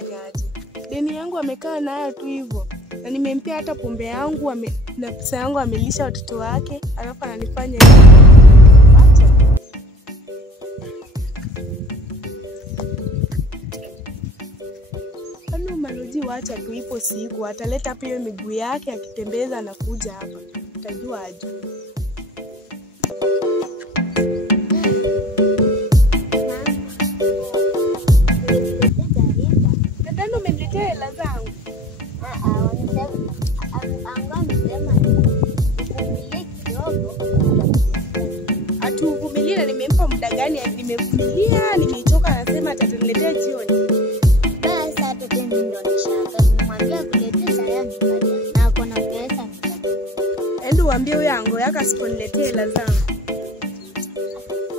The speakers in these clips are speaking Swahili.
nitafanya aje? Deni yangu amekaa nayo tu hivyo. Na nimempea hata pombe yangu na pesa yangu amelisha watoto wake, alafu ananifanya hivi. Acha. Ano Maloji wacha tu, ipo siku ataleta pia miguu yake akitembeza na kuja hapa. Utajua ajue. Atuvumilie na nimempa muda gani? Nimevumilia, nimechoka, anasema ataniletea jioni. Basi atatenda ndio nishaka. Nimwambia kuletea sayani na ako na pesa. Endo waambie huyo ango yake asiponiletee hela zangu.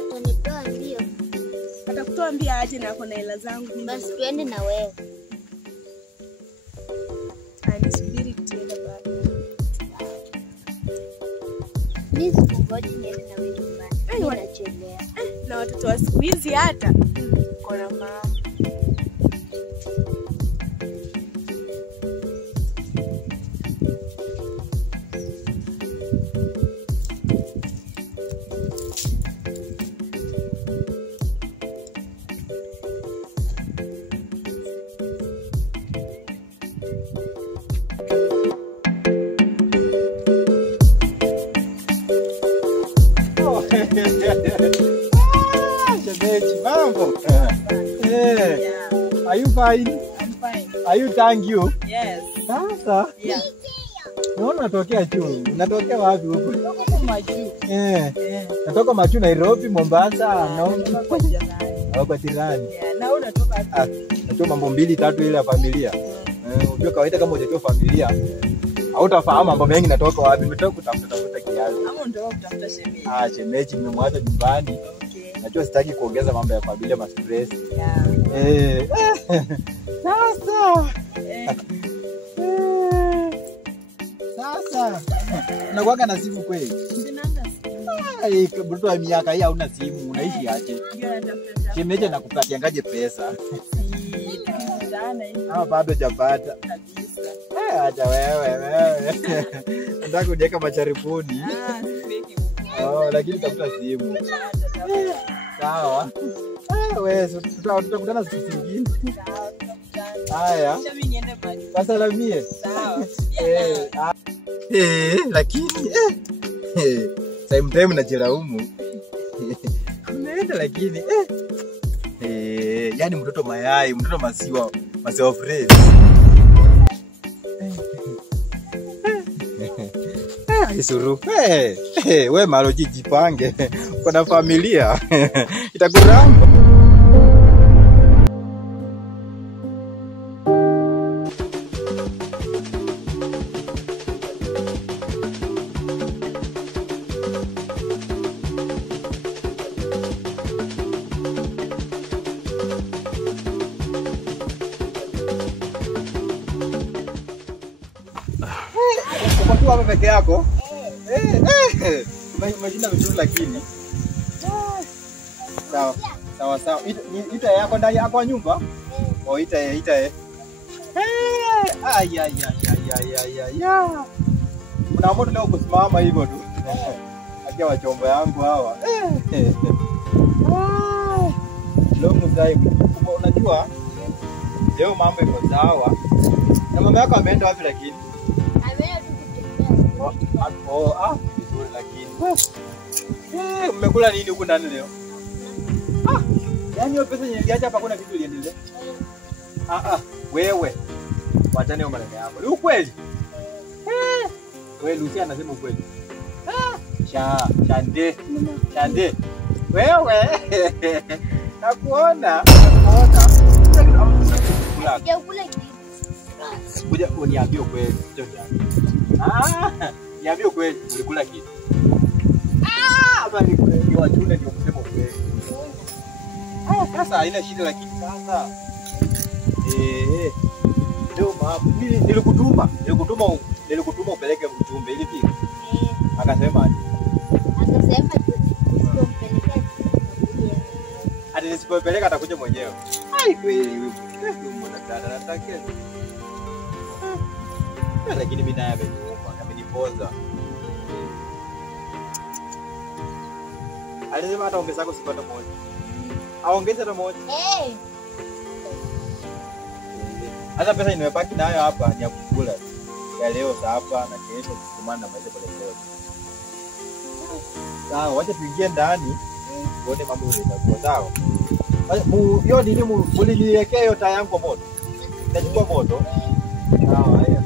Atanitoa ndio. Atakutoa mbia aje na ako na hela zangu. Basi tuende na wewe. Anisubiri tena bado. Mimi sikungoji niende na wewe nyumbani. Ninachelewa. Na watoto wa siku hizi hata kuna mama. Mambo. Are you fine? I'm fine. Are you thank you? Yes. Sasa. Yeah. Naona unatokea juu. Unatokea wapi huko? Natoka Machu. Natoka Machu, Nairobi, Mombasa, naona kwa jirani. Au kwa jirani. Na unatoka wapi? Natoka mambo 2-3 ile ya familia. Unajua kawaida kama hujatoa familia, hautafahamu mambo mengi natoka wapi. Nimetoka kutafuta kiasi. Ama ndio kutafuta shemeji. Shemeji nimemwacha nyumbani. Najua sitaki kuongeza mambo ya familia ma stress. Sasa. Sasa. Unakuanga na simu kweli? Ninanga simu. Mtoto wa miaka hii hauna simu, unaishi aje? Shemeji anakupatia ngaje pesa? Bado hajapata. Acha wewe. Nataka kuniweka macharipuni. Lakini tafuta simu. Sawa. Wewe tutakutana siku nyingine. Haya. Wasalamie. Sawa. Lakini time najilaumu. Unaenda lakini yani mtoto mayai, mtoto maziwa fresh. Isuru. Wewe Maloji jipange. Kuna familia. Itakuramba. Kwa hapa peke yako? Majina vizuri lakini. Sawa. Ita yako ndani yako nyumba? Ita. Kuna moto leo kusimama hivyo tu. Akia wachombo yangu hawa. Long time. Unajua? Leo mambo iko sawa. Na mama yako ameenda wapi lakini? Vizuri lakini. Mmekula nini huko ndani leo? Yaani hiyo pesa nyingiacha hapa kuna kitu iliendelea. Wewe. Wachane hiyo maneno yako. Ni ukweli? Wewe Lucia anasema ukweli. Shande. Wewe. Nakuona. Sijakula kitu. Kuja uniambie ukweli. Niambie ukweli, ulikula kitu. Hapa ni wachune ndio kusema ukweli. Sasa haina shida lakini sasa. Ndio mambo. Nilikutuma upeleke ujumbe ili pia. Akasema aje? Tumpeleke. Nisipopeleka atakuja mwenyewe. Kweli wewe. dada natakia. Lakini mimi naye amenipoza. Alisema ataongeza kwa siku moja. Aongeze hata moja. Hata pesa nimebaki nayo hapa ni ya kukula. Ya leo hapa na kesho kutumana na maisha pale pale. Sawa, wacha tuingie ndani. Tuone mambo yanakuwa sawa. Hiyo nini muliniwekea hiyo taa yangu moto. Itachukua moto. Sawa, haya.